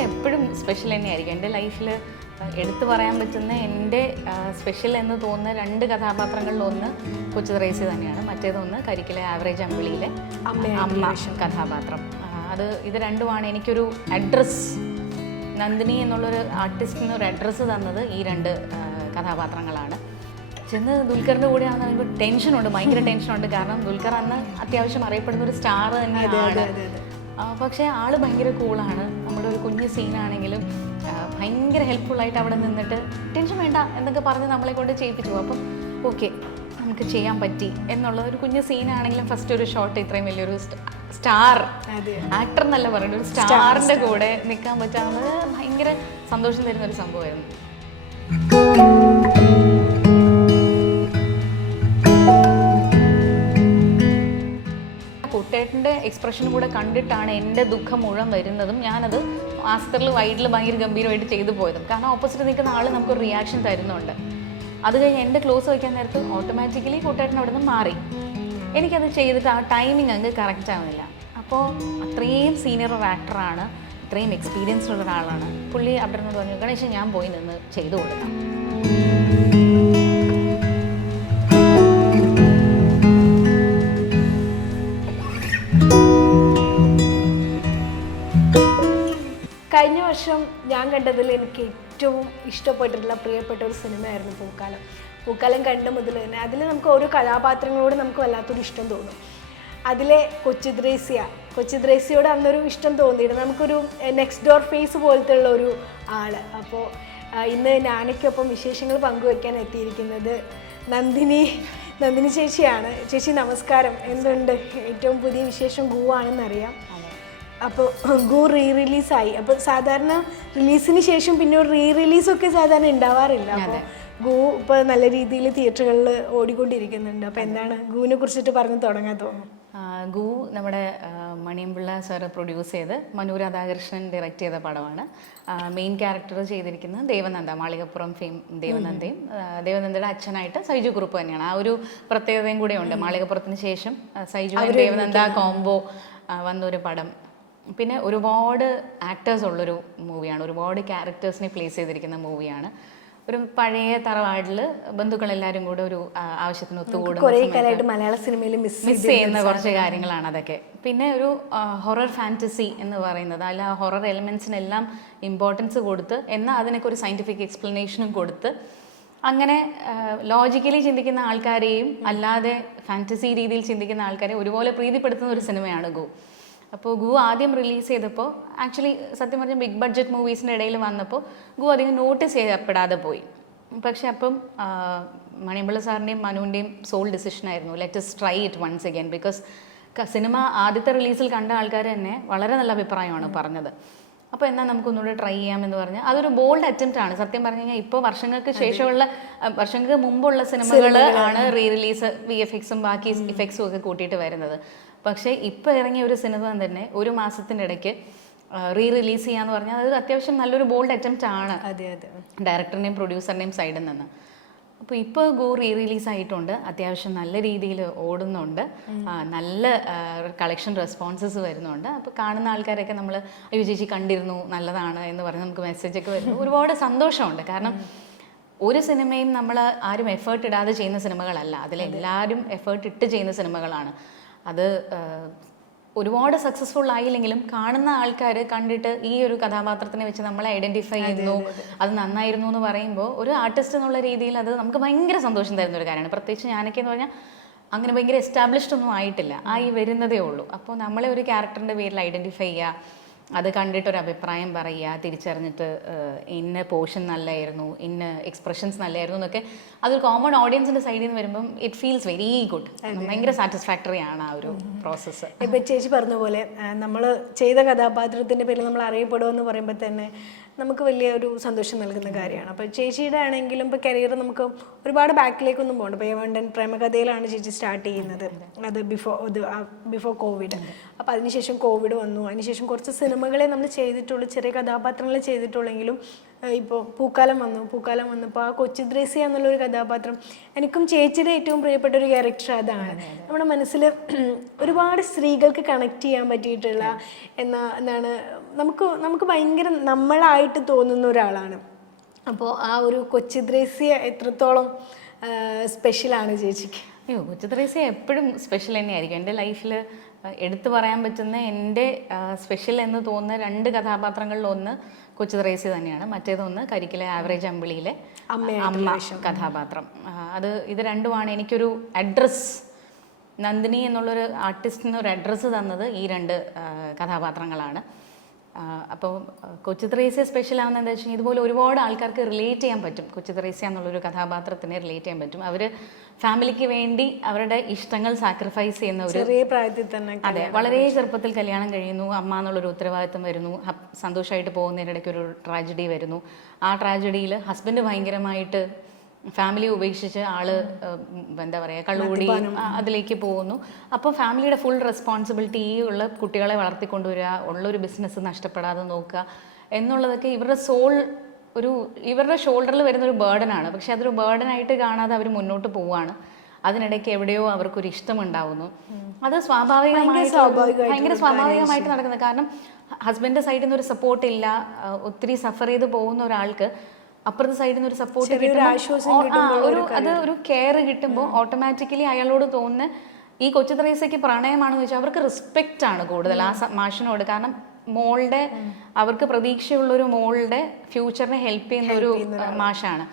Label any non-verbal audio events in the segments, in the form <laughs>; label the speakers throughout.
Speaker 1: എപ്പോഴും സ്പെഷ്യൽ തന്നെയായിരിക്കും. എന്റെ ലൈഫിൽ എടുത്തു പറയാൻ പറ്റുന്ന എന്റെ സ്പെഷ്യൽ എന്ന് തോന്നുന്ന രണ്ട് കഥാപാത്രങ്ങളിൽ ഒന്ന് കൊച്ചു ത്രേസി തന്നെയാണ്. മറ്റേതൊന്ന് കരിക്കിലെ ആവറേജ് അമ്പിളിയിലെ അമ്മ കഥാപാത്രം. അത് ഇത് രണ്ടുമാണ് എനിക്കൊരു അഡ്രസ്സ് നന്ദിനി എന്നുള്ളൊരു ആർട്ടിസ്റ്റിന് ഒരു അഡ്രസ്സ് തന്നത് ഈ രണ്ട് കഥാപാത്രങ്ങളാണ്. ചെന്ന് ദുൽഖറിന്റെ കൂടെയാണെന്ന് പറയുമ്പോൾ ടെൻഷനുണ്ട് ഭയങ്കര ടെൻഷനുണ്ട് കാരണം ദുൽഖർ അന്ന് അത്യാവശ്യം അറിയപ്പെടുന്ന ഒരു സ്റ്റാർ തന്നെയാണ്. പക്ഷേ ആൾ ഭയങ്കര കൂളാണ് നമ്മുടെ ഒരു കുഞ്ഞ് സീനാണെങ്കിലും ഭയങ്കര ഹെൽപ്ഫുള്ളായിട്ട് അവിടെ നിന്നിട്ട് ടെൻഷൻ വേണ്ട എന്നൊക്കെ പറഞ്ഞ് നമ്മളെ കൊണ്ട് ചെയ്യിപ്പിച്ചു. അപ്പം ഓക്കെ നമുക്ക് ചെയ്യാൻ പറ്റി എന്നുള്ള ഒരു കുഞ്ഞു സീനാണെങ്കിലും ഫസ്റ്റ് ഒരു ഷോട്ട് ഇത്രയും വലിയൊരു സ്റ്റാർ ആക്ടർ എന്നല്ല പറയുന്നത് ഒരു സ്റ്റാറിന്റെ കൂടെ നിൽക്കാൻ പറ്റാവുന്നത് ഭയങ്കര സന്തോഷം തരുന്ന ഒരു സംഭവമായിരുന്നു കുട്ടേട്ടന്റെ എക്സ്പ്രഷൻ കൂടെ കണ്ടിട്ടാണ് എന്റെ ദുഃഖം മുഴുവൻ വരുന്നതും ഞാനത് മാസ്റ്ററിൽ വൈഡിൽ ഭയങ്കര ഗംഭീരമായിട്ട് ചെയ്തു പോയതും. കാരണം ഓപ്പോസിറ്റ് നിൽക്കുന്ന ആൾ നമുക്കൊരു റിയാക്ഷൻ തരുന്നുണ്ട്. അത് കഴിഞ്ഞ് എന്റെ ക്ലോസ് വയ്ക്കാൻ നേരത്ത് ഓട്ടോമാറ്റിക്കലി കൂട്ടേട്ടൻ അവിടെ നിന്ന് മാറി. എനിക്കത് ചെയ്തിട്ട് ആ ടൈമിങ് അങ്ങ് കറക്റ്റ് ആവുന്നില്ല. അപ്പോൾ അത്രയും സീനിയർ ഒരു ആക്ടറാണ് അത്രയും എക്സ്പീരിയൻസ് ഉള്ള ഒരാളാണ്. പുള്ളി അവിടെ നിന്ന് പറഞ്ഞു ഗണേശൻ ഞാൻ പോയി നിന്ന് ചെയ്തു കൊടുക്കാം.
Speaker 2: കഴിഞ്ഞ വർഷം ഞാൻ കണ്ടതിൽ എനിക്ക് ഏറ്റവും ഇഷ്ടപ്പെട്ടിട്ടുള്ള പ്രിയപ്പെട്ട ഒരു സിനിമയായിരുന്നു പൂക്കാലം. പൂക്കാലം കണ്ട മുതൽ തന്നെ അതിൽ നമുക്ക് ഓരോ കഥാപാത്രങ്ങളോട് നമുക്ക് വല്ലാത്തൊരു ഇഷ്ടം തോന്നും. അതിലെ കൊച്ചുദ്രേസ്യ കൊച്ചുദ്രേസ്യയോട് അന്നൊരു ഇഷ്ടം തോന്നിയിരുന്നു നമുക്കൊരു നെക്സ്റ്റ് ഡോർ ഫേസ് പോലത്തെ ഉള്ള ഒരു ആൾ. അപ്പോൾ ഇന്ന് നാനയ്ക്കൊപ്പം വിശേഷങ്ങൾ പങ്കുവയ്ക്കാൻ എത്തിയിരിക്കുന്നത് നന്ദിനി നന്ദിനി ചേച്ചിയാണ്. ചേച്ചി നമസ്കാരം. എന്തുണ്ട്? ഏറ്റവും പുതിയ വിശേഷം ഗൂ ആണെന്നറിയാം അപ്പോൾ ഗോ റീ റിലീസായി അപ്പോൾ സാധാരണ റിലീസിന് ശേഷം പിന്നെ ഒരു റീ റിലീസൊക്കെ സാധാരണ ഉണ്ടാവാറില്ല. അപ്പോൾ ഗോ ഇപ്പോൾ നല്ല രീതിയിൽ തിയേറ്ററുകളിൽ ഓടിക്കൊണ്ടിരിക്കുന്നുണ്ട്. അപ്പോൾ എന്താണ് ഗൂവിനെ കുറിച്ചിട്ട് പറഞ്ഞ് തുടങ്ങാൻ തോന്നുന്നു?
Speaker 1: ഗു നമ്മുടെ മണിയമ്പിള്ള സാറ് പ്രൊഡ്യൂസ് ചെയ്ത് മനു രാധാകൃഷ്ണൻ ഡയറക്റ്റ് ചെയ്ത പടമാണ്. മെയിൻ ക്യാരക്ടർ ചെയ്തിരിക്കുന്നത് ദേവനന്ദ മാളികപ്പുറം ഫെയിം ദേവനന്ദയും ദേവനന്ദയുടെ അച്ഛനായിട്ട് സൈജു കുറുപ്പ് തന്നെയാണ്. ആ ഒരു പ്രത്യേകതയും കൂടെ ഉണ്ട്. മാളികപ്പുറത്തിന് ശേഷം സൈജു ദേവനന്ദ കോംബോ വന്നൊരു പടം. പിന്നെ ഒരുപാട് ആക്ടേഴ്സ് ഉള്ളൊരു മൂവിയാണ് ഒരുപാട് ക്യാരക്ടേഴ്സിനെ പ്ലേസ് ചെയ്തിരിക്കുന്ന മൂവിയാണ് ഒരു പഴയ തറവാടിൽ ബന്ധുക്കളെല്ലാവരും കൂടെ ഒരു ആവശ്യത്തിന് ഒത്തുകൂടുന്ന
Speaker 2: മലയാള സിനിമയിൽ മിസ്
Speaker 1: മിസ് ചെയ്യുന്ന കുറച്ച് കാര്യങ്ങളാണ് അതൊക്കെ പിന്നെ ഒരു ഹൊറർ ഫാന്റസി എന്ന് പറയുന്നത്. അല്ല ഹൊറർ എലിമെൻസിനെല്ലാം ഇമ്പോർട്ടൻസ് കൊടുത്ത് എന്നാൽ അതിനൊക്കെ ഒരു സയന്റിഫിക് എക്സ്പ്ലനേഷനും കൊടുത്ത് അങ്ങനെ ലോജിക്കലി ചിന്തിക്കുന്ന ആൾക്കാരെയും അല്ലാതെ ഫാന്റസി രീതിയിൽ ചിന്തിക്കുന്ന ആൾക്കാരെ ഒരുപോലെ പ്രീതിപ്പെടുത്തുന്ന ഒരു സിനിമയാണ് ഗോ. അപ്പോൾ ഗു ആദ്യം റിലീസ് ചെയ്തപ്പോൾ ആക്ച്വലി സത്യം പറഞ്ഞാൽ ബിഗ് ബഡ്ജറ്റ് മൂവീസിന്റെ ഇടയിൽ വന്നപ്പോൾ ഗു അധികം നോട്ടീസ് ചെയ്യപ്പെടാതെ പോയി. പക്ഷെ അപ്പം മണിമ്പിള്ള സാറിന്റെയും മനുവിന്റെയും soul ഡിസിഷനായിരുന്നു let us try it once again because cinema ആദ്യത്തെ റിലീസിൽ കണ്ട ആൾക്കാർ തന്നെ വളരെ നല്ല അഭിപ്രായമാണ് പറഞ്ഞത്. അപ്പോൾ എന്നാൽ നമുക്കൊന്നുകൂടെ ട്രൈ ചെയ്യാമെന്ന് പറഞ്ഞാൽ അതൊരു ബോൾഡ് അറ്റംപ്റ്റ് ആണ്. സത്യം പറഞ്ഞു കഴിഞ്ഞാൽ ഇപ്പോൾ വർഷങ്ങൾക്ക് ശേഷമുള്ള വർഷങ്ങൾക്ക് മുമ്പുള്ള സിനിമകൾ ആണ് റീ റിലീസ് വി എഫ് എക്സും ബാക്കി ഇഫക്ട്സും ഒക്കെ കൂട്ടിയിട്ട് വരുന്നത്. പക്ഷേ ഇപ്പോൾ ഇറങ്ങിയ ഒരു സിനിമ തന്നെ ഒരു മാസത്തിന്റെ ഇടയ്ക്ക് റീ റിലീസ് ചെയ്യാന്ന് പറഞ്ഞാൽ അത് അത്യാവശ്യം നല്ലൊരു ബോൾഡ് അറ്റംപ്റ്റ് ആണ്.
Speaker 2: അതെ അതെ.
Speaker 1: ഡയറക്ടറിന്റെയും പ്രൊഡ്യൂസറിന്റെയും സൈഡിൽ നിന്ന്. അപ്പോൾ ഇപ്പോൾ ഗോ റീ റിലീസ് ആയിട്ടുണ്ട്. അത്യാവശ്യം നല്ല രീതിയിൽ ഓടുന്നുണ്ട്. നല്ല കളക്ഷൻ റെസ്പോൺസസ് വരുന്നുണ്ട്. അപ്പോൾ കാണുന്ന ആൾക്കാരൊക്കെ നമ്മൾ അയ്യോ ചേച്ചി കണ്ടിരുന്നു നല്ലതാണ് എന്ന് പറഞ്ഞ് നമുക്ക് മെസ്സേജൊക്കെ വരുന്നു. ഒരുപാട് സന്തോഷമുണ്ട്. കാരണം ഒരു സിനിമയും നമ്മൾ ആരും എഫേർട്ട് ഇടാതെ ചെയ്യുന്ന സിനിമകളല്ല. അതിലെല്ലാവരും എഫേർട്ട് ഇട്ട് ചെയ്യുന്ന സിനിമകളാണ്. അത് ഒരുപാട് സക്സസ്ഫുൾ ആയില്ലെങ്കിലും കാണുന്ന ആൾക്കാർ കണ്ടിട്ട് ഈ ഒരു കഥാപാത്രത്തിനെ വെച്ച് നമ്മൾ ഐഡന്റിഫൈ ചെയ്യുന്നു അത് നന്നായിരുന്നു എന്ന് പറയുമ്പോൾ ഒരു ആർട്ടിസ്റ്റ് എന്നുള്ള രീതിയിൽ അത് നമുക്ക് ഭയങ്കര സന്തോഷം തരുന്ന ഒരു കാര്യമാണ്. പ്രത്യേകിച്ച് ഞാനൊക്കെ എന്ന് പറഞ്ഞാൽ അങ്ങനെ ഭയങ്കര എസ്റ്റാബ്ലിഷ്ഡ് ഒന്നും ആയിട്ടില്ല. ആയി വരുന്നതേ ഉള്ളൂ. അപ്പോൾ നമ്മളെ ഒരു ക്യാരക്ടറിന്റെ പേരിൽ ഐഡന്റിഫൈ ചെയ്യുക അത് കണ്ടിട്ടൊരു അഭിപ്രായം പറയുക തിരിച്ചറിഞ്ഞിട്ട് ഇന്ന പോർഷൻ നല്ലതായിരുന്നു ഇന്ന എക്സ്പ്രഷൻസ് നല്ലതായിരുന്നു എന്നൊക്കെ അതൊരു കോമൺ ഓഡിയൻസിന്റെ സൈഡിൽ നിന്ന് വരുമ്പം ഇറ്റ് ഫീൽസ് വെരി ഗുഡ് ഭയങ്കര സാറ്റിസ്ഫാക്ടറി ആണ് ആ ഒരു പ്രോസസ്സ്
Speaker 2: ഇപ്പൊ ചേച്ചി പറഞ്ഞ പോലെ നമ്മൾ ചെയ്ത കഥാപാത്രത്തിന്റെ പേരിൽ നമ്മൾ അറിയപ്പെടുമെന്ന് പറയുമ്പോൾ തന്നെ നമുക്ക് വലിയൊരു സന്തോഷം നൽകുന്ന കാര്യമാണ്. അപ്പോൾ ചേച്ചിയുടെ ആണെങ്കിലും ഇപ്പോൾ കരിയർ നമുക്ക് ഒരുപാട് ബാക്കിലേക്കൊന്നും പോകണ്ട. ഇപ്പോൾ ഏവണ്ടൻ പ്രേമകഥയിലാണ് ചേച്ചി സ്റ്റാർട്ട് ചെയ്യുന്നത്. അത് ബിഫോർ ഇത് ബിഫോർ കോവിഡ് അപ്പോൾ അതിനുശേഷം കോവിഡ് വന്നു. അതിനുശേഷം കുറച്ച് സിനിമകളെ നമ്മൾ ചെയ്തിട്ടുള്ളൂ. ചെറിയ കഥാപാത്രങ്ങളെ ചെയ്തിട്ടുള്ളെങ്കിലും ഇപ്പോൾ പൂക്കാലം വന്നു. പൂക്കാലം വന്നപ്പോൾ ആ കൊച്ചു ദ്രേസ്യ എന്നുള്ളൊരു കഥാപാത്രം എനിക്കും ചേച്ചിയുടെ ഏറ്റവും പ്രിയപ്പെട്ട ഒരു ക്യാരക്ടർ അതാണ്. നമ്മുടെ മനസ്സിൽ ഒരുപാട് സ്ത്രീകൾക്ക് കണക്ട് ചെയ്യാൻ പറ്റിയിട്ടുള്ള എന്നാ എന്താണ് നമുക്ക് നമുക്ക് ഭയങ്കര നമ്മളായിട്ട് തോന്നുന്ന ഒരാളാണ്. അപ്പോൾ ആ ഒരു കൊച്ചു ദ്രേസ്യ എത്രത്തോളം സ്പെഷ്യലാണ് ചേച്ചിക്ക്?
Speaker 1: അയ്യോ കൊച്ചു ദ്രേസ്യ എപ്പോഴും സ്പെഷ്യൽ തന്നെയായിരിക്കും. എന്റെ ലൈഫിൽ എടുത്തു പറയാൻ പറ്റുന്ന എന്റെ സ്പെഷ്യൽ എന്ന് തോന്നുന്ന രണ്ട് കഥാപാത്രങ്ങളിൽ ഒന്ന് കൊച്ചു ത്രേസ്യ തന്നെയാണ്. മറ്റേതൊന്ന് കരിക്കിലെ ആവറേജ് അമ്പിളിയിലെ അമ്മ കഥാപാത്രം. അത് ഇത് രണ്ടുമാണ് എനിക്കൊരു അഡ്രസ്സ് നന്ദിനി എന്നുള്ളൊരു ആർട്ടിസ്റ്റിന് ഒരു അഡ്രസ്സ് തന്നത് ഈ രണ്ട് കഥാപാത്രങ്ങളാണ്. അപ്പോൾ കൊച്ചു ത്രേസ്യ സ്പെഷ്യൽ ആവുന്നത് എന്താ വെച്ചാൽ ഇതുപോലെ ഒരുപാട് ആൾക്കാർക്ക് റിലേറ്റ് ചെയ്യാൻ പറ്റും. കൊച്ചു ത്രേസ്യ എന്നുള്ളൊരു കഥാപാത്രത്തിനെ റിലേറ്റ് ചെയ്യാൻ പറ്റും. അവർ ഫാമിലിക്ക് വേണ്ടി അവരുടെ ഇഷ്ടങ്ങൾ സാക്രിഫൈസ് ചെയ്യുന്ന ഒരു
Speaker 2: ചെറിയ പ്രായത്തിൽ തന്നെ
Speaker 1: അതെ വളരെ ചെറുപ്പത്തിൽ കല്യാണം കഴിയുന്നു. അമ്മ എന്നുള്ളൊരു ഉത്തരവാദിത്തം വരുന്നു. സന്തോഷമായിട്ട് പോകുന്നതിനിടയ്ക്ക് ഒരു ട്രാജഡി വരുന്നു. ആ ട്രാജഡിയിൽ ഹസ്ബൻഡ് ഭയങ്കരമായിട്ട് ഫാമിലി ഉപേക്ഷിച്ച് ആൾ എന്താ പറയുക കള്ളുകൂടി അതിലേക്ക് പോകുന്നു. അപ്പോൾ ഫാമിലിയുടെ ഫുൾ റെസ്പോൺസിബിലിറ്റി ഈ ഉള്ള കുട്ടികളെ വളർത്തിക്കൊണ്ടുവരിക ഉള്ളൊരു ബിസിനസ് നഷ്ടപ്പെടാതെ നോക്കുക എന്നുള്ളതൊക്കെ ഇവരുടെ സോൾ ഒരു ഇവരുടെ ഷോൾഡറിൽ വരുന്ന ഒരു ബേർഡനാണ്. പക്ഷെ അതൊരു ബേർഡനായിട്ട് കാണാതെ അവർ മുന്നോട്ട് പോവുകയാണ് അതിനിടയ്ക്ക് എവിടെയോ അവർക്കൊരു ഇഷ്ടമുണ്ടാവുന്നു. അത് സ്വാഭാവികമായിട്ട് ഭയങ്കര സ്വാഭാവികമായിട്ട് നടക്കുന്നത്. കാരണം ഹസ്ബൻഡ് സൈഡിൽ നിന്ന് ഒരു സപ്പോർട്ട് ഇല്ല. ഒത്തിരി സഫർ ചെയ്ത് പോകുന്ന ഒരാൾക്ക് അപ്പുറത്തെ സൈഡിൽ നിന്ന് ഒരു സപ്പോർട്ട് ഒരു അത് ഒരു കെയർ കിട്ടുമ്പോൾ ഓട്ടോമാറ്റിക്കലി അയാളോട് തോന്നുന്ന ഈ കൊച്ചു ത്രേസയ്ക്ക് പ്രണയമാണെന്ന് വെച്ചാൽ അവർക്ക് റെസ്പെക്റ്റ് ആണ് കൂടുതൽ. ആ മാഷിനോട്. കാരണം മോളുടെ അവർക്ക് പ്രതീക്ഷയുള്ള ഒരു മോളുടെ ഫ്യൂച്ചറിനെ ഹെൽപ്പ് ചെയ്യുന്ന ഒരു മാഷാണ്.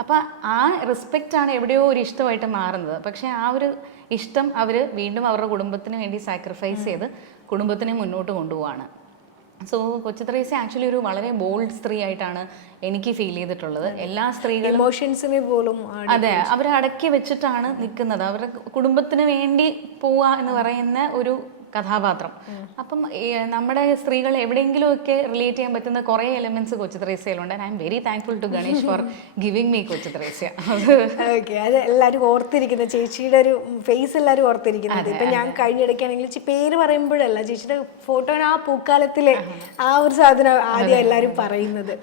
Speaker 1: അപ്പൊ ആ റെസ്പെക്റ്റ് ആണ് എവിടെയോ ഒരു ഇഷ്ടമായിട്ട് മാറുന്നത്. പക്ഷെ ആ ഒരു ഇഷ്ടം അവർ വീണ്ടും അവരുടെ കുടുംബത്തിന് വേണ്ടി സാക്രിഫൈസ് ചെയ്ത് കുടുംബത്തിനെ മുന്നോട്ട് കൊണ്ടുപോവാണ്. സോ കൊച്ചു ത്രേസ്യ ആക്ച്വലി ഒരു വളരെ ബോൾഡ് സ്ത്രീ ആയിട്ടാണ് എനിക്ക് ഫീൽ ചെയ്തിട്ടുള്ളത്. എല്ലാ സ്ത്രീകളും
Speaker 2: ഇമോഷൻസിനെ പോലും
Speaker 1: അതെ അവരെ അടക്കി വെച്ചിട്ടാണ് നിൽക്കുന്നത് അവരുടെ കുടുംബത്തിന് വേണ്ടി പോവുക എന്ന് പറയുന്ന ഒരു കഥാപാത്രം. അപ്പം നമ്മുടെ സ്ത്രീകൾ എവിടെയെങ്കിലുമൊക്കെ റിലേറ്റ് ചെയ്യാൻ പറ്റുന്ന കുറേ എലിമെന്റ്സ് കൊച്ചു ത്രേസ്യയിലുണ്ട് I'm very thankful to Ganesh for giving me Kochu Thresia അത്
Speaker 2: ഓക്കെ അത് എല്ലാവരും ഓർത്തിരിക്കുന്ന ചേച്ചിയുടെ ഒരു ഫേസ് എല്ലാവരും ഓർത്തിരിക്കുന്നത്. ഇപ്പൊ ഞാൻ കഴിഞ്ഞിടയ്ക്കാണെങ്കിൽ ചേച്ചി പേര് പറയുമ്പോഴല്ല ചേച്ചിയുടെ ഫോട്ടോ ആ പൂക്കാലത്തിലെ ആ ഒരു സാധനം ആദ്യം എല്ലാവരും പറയുന്നത്.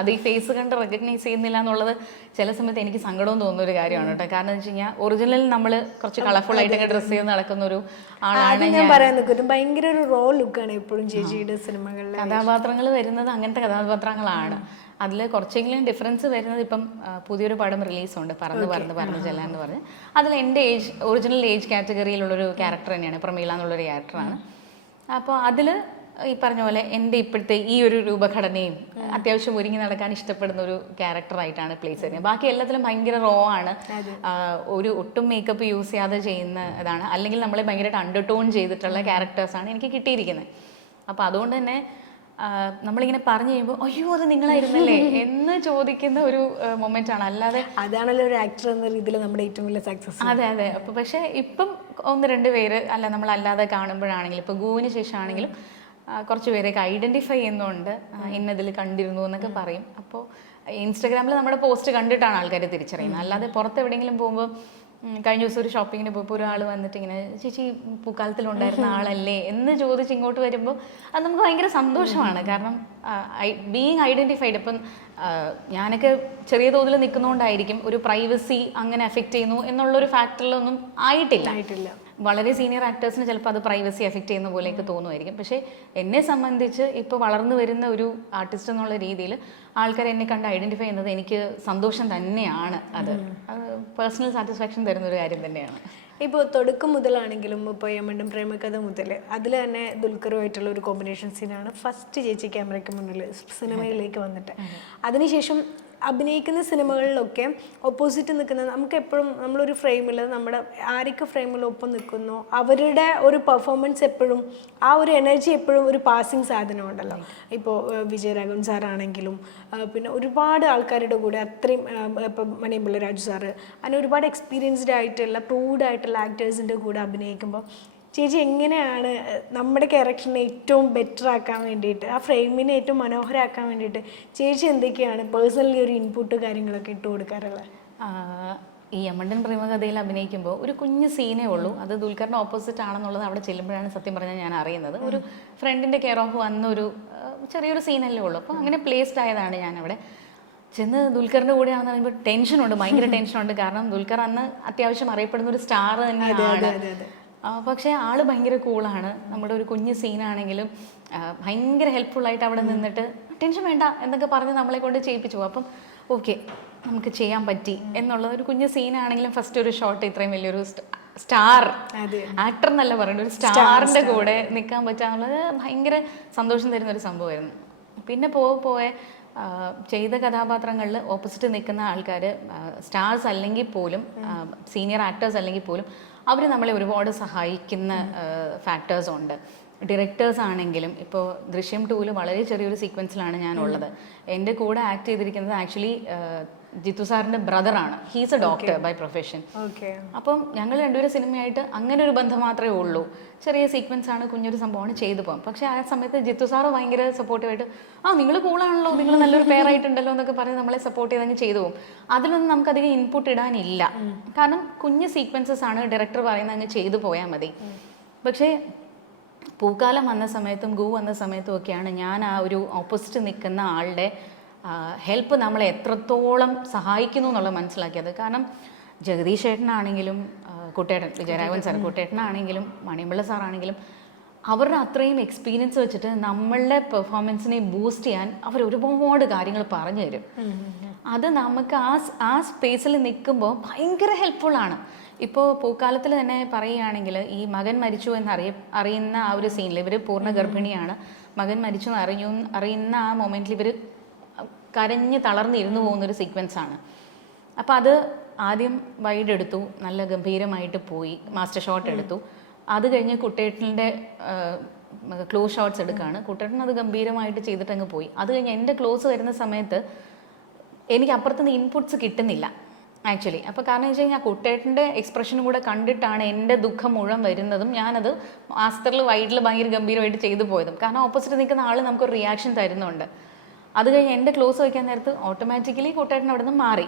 Speaker 1: അത് ഈ ഫേസ് കണ്ട് റെക്കഗ്നൈസ് ചെയ്യുന്നില്ല എന്നുള്ളത് ചില സമയത്ത് എനിക്ക് സങ്കടവും തോന്നുന്ന ഒരു കാര്യമാണ് കേട്ടോ. കാരണം എന്ന് വെച്ച് കഴിഞ്ഞാൽ ഒറിജിനൽ നമ്മൾ കുറച്ച് കളർഫുൾ ആയിട്ടൊക്കെ ഡ്രസ്സ് ചെയ്ത് നടക്കുന്ന ഒരു ആളാണ്
Speaker 2: ഞാൻ. പറയാൻ നിൽക്കും. ഭയങ്കര ഒരു റോ ലുക്കാണ് എപ്പോഴും ചേച്ചിയുടെ സിനിമകളിൽ
Speaker 1: കഥാപാത്രങ്ങൾ വരുന്നത് അങ്ങനത്തെ കഥാപാത്രങ്ങളാണ്. അതിൽ കുറച്ചെങ്കിലും ഡിഫറൻസ് വരുന്നത് ഇപ്പം പുതിയൊരു പടം റിലീസുണ്ട് പറന്ന് പറന്ന് പറന്ന് ചെല്ലാൻ എന്ന് പറഞ്ഞ്. അതിൽ എന്റെ ഏജ് ഒറിജിനൽ ഏജ് കാറ്റഗറിയിലുള്ളൊരു ക്യാരക്ടർ തന്നെയാണ് പ്രമീള എന്നുള്ളൊരു ക്യാരക്ടറാണ് അപ്പോൾ അതിൽ ഈ പറഞ്ഞ പോലെ എന്റെ ഇപ്പോഴത്തെ ഈ ഒരു രൂപഘടനയും അത്യാവശ്യം ഒരുങ്ങി നടക്കാൻ ഇഷ്ടപ്പെടുന്ന ഒരു ക്യാരക്ടറായിട്ടാണ് പ്ലേസ് ചെയ്യുന്നത്. ബാക്കി എല്ലാത്തിലും ഭയങ്കര റോ ആണ്. ഒരു ഒട്ടും മേക്കപ്പ് യൂസ് ചെയ്യാതെ ചെയ്യുന്ന ഇതാണ്. അല്ലെങ്കിൽ നമ്മളെ ഭയങ്കരമായിട്ട് അണ്ടർടോൺ ചെയ്തിട്ടുള്ള ക്യാരക്ടേഴ്സാണ് എനിക്ക് കിട്ടിയിരിക്കുന്നത്. അപ്പോൾ അതുകൊണ്ട് തന്നെ നമ്മളിങ്ങനെ പറഞ്ഞു കഴിയുമ്പോൾ അയ്യോ അത് നിങ്ങളായിരുന്നല്ലേ? <laughs> എന്ന് ചോദിക്കുന്ന ഒരു മൊമെന്റ് ആണ്. അല്ലാതെ
Speaker 2: അതാണല്ലോ ഒരു ആക്ടർ എന്ന രീതിയിൽ നമ്മുടെ ഏറ്റവും വലിയ സക്സസ്
Speaker 1: അതെ അതെ. അപ്പോൾ പക്ഷേ ഇപ്പം ഒന്ന് രണ്ട് പേര് അല്ല നമ്മൾ അല്ലാതെ കാണുമ്പോഴാണെങ്കിലും ഇപ്പൊ ഗൂവിന് ശേഷമാണെങ്കിലും കുറച്ച് പേരെയൊക്കെ ഐഡന്റിഫൈ ചെയ്യുന്നുണ്ട്. ഇന്നതിൽ കണ്ടിരുന്നു എന്നൊക്കെ പറയും. അപ്പോൾ ഇൻസ്റ്റാഗ്രാമിൽ നമ്മുടെ പോസ്റ്റ് കണ്ടിട്ടാണ് ആൾക്കാർ തിരിച്ചറിയുന്നത്. അല്ലാതെ പുറത്ത് എവിടെയെങ്കിലും പോകുമ്പോൾ കഴിഞ്ഞ ദിവസം ഒരു ഷോപ്പിങ്ങിന് പോയപ്പോൾ ഒരാൾ വന്നിട്ട് ഇങ്ങനെ ചേച്ചി പൂക്കാലത്തിൽ ഉണ്ടായിരുന്ന ആളല്ലേ? എന്ന് ചോദിച്ച് ഇങ്ങോട്ട് വരുമ്പോൾ അത് നമുക്ക് ഭയങ്കര സന്തോഷമാണ്. കാരണം ബീങ് ഐഡന്റിഫൈഡ് ഇപ്പം ഞാനൊക്കെ ചെറിയ തോതിൽ നിൽക്കുന്നതുകൊണ്ടായിരിക്കും ഒരു പ്രൈവസി അങ്ങനെ എഫക്റ്റ് ചെയ്യുന്നു എന്നുള്ളൊരു ഫാക്ടറിലൊന്നും ആയിട്ടില്ല.
Speaker 2: ആയിട്ടില്ല.
Speaker 1: വളരെ സീനിയർ ആക്ടേഴ്സിന് ചിലപ്പോൾ അത് പ്രൈവസി എഫക്റ്റ് ചെയ്യുന്ന പോലെയൊക്കെ തോന്നുമായിരിക്കും. പക്ഷേ എന്നെ സംബന്ധിച്ച് ഇപ്പോൾ വളർന്നു വരുന്ന ഒരു ആർട്ടിസ്റ്റ് എന്നുള്ള രീതിയിൽ ആൾക്കാർ എന്നെ കണ്ട് ഐഡന്റിഫൈ ചെയ്യുന്നത് എനിക്ക് സന്തോഷം തന്നെയാണ് അത്. പേഴ്സണൽ സാറ്റിസ്ഫാക്ഷൻ തരുന്ന ഒരു കാര്യം തന്നെയാണ്.
Speaker 2: ഇപ്പോൾ തുടക്കം മുതലാണെങ്കിലും ഇപ്പോൾ യമണ്ടും പ്രേമകഥ മുതൽ അതിൽ തന്നെ ദുൽഖറുമായിട്ടുള്ള ഒരു കോമ്പിനേഷൻ സീനാണ് ഫസ്റ്റ് ചേച്ചി ക്യാമറയ്ക്ക് മുന്നിൽ സിനിമയിലേക്ക് വന്നിട്ട്. അതിനുശേഷം അഭിനയിക്കുന്ന സിനിമകളിലൊക്കെ ഓപ്പോസിറ്റ് നിൽക്കുന്ന നമുക്ക് എപ്പോഴും നമ്മളൊരു ഫ്രെയിമിൽ നമ്മുടെ ആരൊക്കെ ഫ്രെയിമിൽ ഒപ്പം നിൽക്കുന്നു അവരുടെ ഒരു പെർഫോമൻസ് എപ്പോഴും ആ ഒരു എനർജി എപ്പോഴും ഒരു പാസിങ് സാധനം ഉണ്ടല്ലോ. ഇപ്പോൾ വിജയരാഘവൻ സാറാണെങ്കിലും പിന്നെ ഒരുപാട് ആൾക്കാരുടെ കൂടെ അത്രയും ഇപ്പം മണിയമ്പിള്ള രാജു സാറ് അങ്ങനെ ഒരുപാട് എക്സ്പീരിയൻസ്ഡ് ആയിട്ടുള്ള പ്രൂവ്ഡ് ആയിട്ടുള്ള ആക്ടേഴ്സിന്റെ കൂടെ അഭിനയിക്കുമ്പോൾ ചേച്ചി എങ്ങനെയാണ് നമ്മുടെ ക്യാരക്ടറിനെ ഏറ്റവും ബെറ്റർ ആക്കാൻ വേണ്ടിയിട്ട് ആ ഫ്രെയിമിനെ ഏറ്റവും മനോഹരമാക്കാൻ വേണ്ടിയിട്ട് ചേച്ചി എന്തൊക്കെയാണ് പേഴ്സണലി ഒരു ഇൻപുട്ട് കാര്യങ്ങളൊക്കെ ഇട്ട് കൊടുക്കാറുള്ളത്?
Speaker 1: ഈ യമണ്ടൻ പ്രേമകഥയിൽ അഭിനയിക്കുമ്പോൾ ഒരു കുഞ്ഞ് സീനേ ഉള്ളൂ. അത് ദുൽഖറിന്റെ ഓപ്പോസിറ്റ് ആണെന്നുള്ളത് അവിടെ ചെല്ലുമ്പോഴാണ് സത്യം പറഞ്ഞാൽ ഞാൻ അറിയുന്നത്. ഒരു ഫ്രണ്ടിന്റെ കെയർ ഓഫ് വന്ന ഒരു ചെറിയൊരു സീനല്ലേ ഉള്ളൂ. അപ്പോൾ അങ്ങനെ പ്ലേസ്ഡ് ആയതാണ് ഞാൻ അവിടെ ചെന്ന് ദുൽഖറിന്റെ കൂടെയാണെന്ന് പറയുമ്പോൾ ടെൻഷനുണ്ട് ഭയങ്കര <laughs> ടെൻഷനുണ്ട് കാരണം ദുൽഖർ അന്ന് അത്യാവശ്യം അറിയപ്പെടുന്ന ഒരു സ്റ്റാർ തന്നെയാണ്. പക്ഷേ ആൾ ഭയങ്കര കൂളാണ്. നമ്മുടെ ഒരു കുഞ്ഞ് സീനാണെങ്കിലും ഭയങ്കര ഹെൽപ്ഫുൾ ആയിട്ട് അവിടെ നിന്നിട്ട് ടെൻഷൻ വേണ്ട എന്നൊക്കെ പറഞ്ഞ് നമ്മളെ കൊണ്ട് ചെയ്യിപ്പിച്ചു പോകും. അപ്പം ഓക്കെ നമുക്ക് ചെയ്യാൻ പറ്റി എന്നുള്ള ഒരു കുഞ്ഞ് സീനാണെങ്കിലും ഫസ്റ്റ് ഒരു ഷോട്ട് ഇത്രയും വലിയൊരു സ്റ്റാർ ആക്ടർ എന്നല്ല പറയുന്നത് ഒരു സ്റ്റാറിന്റെ കൂടെ നിൽക്കാൻ പറ്റാന്നുള്ളത് ഭയങ്കര സന്തോഷം തരുന്ന ഒരു സംഭവമായിരുന്നു. പിന്നെ പോകെ പോയെ ചെയ്ത കഥാപാത്രങ്ങളിൽ ഓപ്പോസിറ്റ് നിൽക്കുന്ന ആൾക്കാർ സ്റ്റാർസ് അല്ലെങ്കിൽ പോലും സീനിയർ ആക്ടേഴ്സ് അല്ലെങ്കിൽ പോലും അവർ നമ്മളെ ഒരുപാട് സഹായിക്കുന്ന ഫാക്ടേഴ്സ് ഉണ്ട്. ഡിറക്ടേഴ്സ് ആണെങ്കിലും ഇപ്പോൾ ദൃശ്യം ടൂവിൽ വളരെ ചെറിയൊരു സീക്വൻസിലാണ് ഞാൻ ഉള്ളത് എന്റെ കൂടെ ആക്ട് ചെയ്തിരിക്കുന്നത് ആക്ച്വലി ജിത്തു സാറിന്റെ ബ്രദറാണ് he's a doctor by profession
Speaker 2: okay
Speaker 1: അപ്പം ഞങ്ങൾ രണ്ടുപേരും സിനിമയായിട്ട് അങ്ങനെ ഒരു ബന്ധം മാത്രമേ ഉള്ളൂ. ചെറിയ സീക്വൻസ് ആണ് കുഞ്ഞൊരു സംഭവമാണ് ചെയ്തു പോകും. പക്ഷേ ആ സമയത്ത് ജിത്തു സാറ് ഭയങ്കര സപ്പോർട്ടീവായിട്ട് ആ നിങ്ങൾ കൂളാണല്ലോ നിങ്ങൾ നല്ലൊരു പെയർ ആയിട്ടുണ്ടല്ലോ എന്നൊക്കെ പറഞ്ഞ് നമ്മളെ സപ്പോർട്ട് ചെയ്തങ്ങ് ചെയ്തു പോകും. അതിലൊന്നും നമുക്കധികം ഇൻപുട്ട് ഇടാനില്ല. കാരണം കുഞ്ഞ് സീക്വൻസസ് ആണ് ഡയറക്ടർ പറയുന്നത് അങ്ങ് ചെയ്തു പോയാൽ മതി. പക്ഷേ പൂക്കാലം വന്ന സമയത്തും ഗൂ വന്ന സമയത്തും ഒക്കെയാണ് ഞാൻ ആ ഒരു ഓപ്പോസിറ്റ് നിൽക്കുന്ന ആളുടെ ഹെൽപ്പ് നമ്മളെ എത്രത്തോളം സഹായിക്കുന്നു എന്നുള്ളത് മനസ്സിലാക്കിയത്. കാരണം ജഗദീഷ് ചേട്ടനാണെങ്കിലും കുട്ടേട്ടൻ വിജയരാഘവൻ സാർ കുട്ടേട്ടനാണെങ്കിലും മണിമ്പിള്ള സാറാണെങ്കിലും അവരുടെ അത്രയും എക്സ്പീരിയൻസ് വെച്ചിട്ട് നമ്മളുടെ പെർഫോമൻസിനെ ബൂസ്റ്റ് ചെയ്യാൻ അവർ ഒരുപാട് കാര്യങ്ങൾ പറഞ്ഞു തരും. അത് നമുക്ക് ആ ആ സ്പേസിൽ നിൽക്കുമ്പോൾ ഭയങ്കര ഹെൽപ്ഫുൾ ആണ്. ഇപ്പോൾ പൂക്കാലത്തിൽ തന്നെ പറയുകയാണെങ്കിൽ ഈ മകൻ മരിച്ചു എന്ന് അറിയ അറിയുന്ന ആ ഒരു സീനിൽ ഇവർ പൂർണ ഗർഭിണിയാണ്. മകൻ മരിച്ചു എന്ന് അറിഞ്ഞു അറിയുന്ന ആ മൊമെന്റിൽ ഇവർ കരഞ്ഞ് തളർന്നിരുന്നു പോകുന്നൊരു സീക്വൻസ് ആണ്. അപ്പോൾ അത് ആദ്യം വൈഡ് എടുത്തു നല്ല ഗംഭീരമായിട്ട് പോയി മാസ്റ്റർ ഷോട്ട് എടുത്തു. അത് കഴിഞ്ഞ് കുട്ടേട്ടന്റെ ക്ലോസ് ഷോട്ട്സ് എടുക്കുകയാണ് കുട്ടേട്ടൻ അത് ഗംഭീരമായിട്ട് ചെയ്തിട്ട് അങ്ങ് പോയി. അത് കഴിഞ്ഞ് എന്റെ ക്ലോസ് വരുന്ന സമയത്ത് എനിക്ക് അപ്പുറത്തുനിന്ന് ഇൻപുട്സ് കിട്ടുന്നില്ല. ആക്ച്വലി. അപ്പോൾ കാരണം വെച്ച് കഴിഞ്ഞാൽ കുട്ടേട്ടന്റെ എക്സ്പ്രഷനും കൂടെ കണ്ടിട്ടാണ് എന്റെ ദുഃഖം മുഴുവൻ വരുന്നതും ഞാനത് മാസ്റ്ററിൽ വൈഡിൽ ഭയങ്കര ഗംഭീരമായിട്ട് ചെയ്തു പോയതും. കാരണം ഓപ്പോസിറ്റ് നിൽക്കുന്ന ആൾ നമുക്കൊരു റിയാക്ഷൻ തരുന്നുണ്ട്. അത് കഴിഞ്ഞ് എന്റെ ക്ലോസ് വയ്ക്കാൻ നേരത്ത് ഓട്ടോമാറ്റിക്കലി കുട്ടേട്ടൻ അവിടെ നിന്ന് മാറി.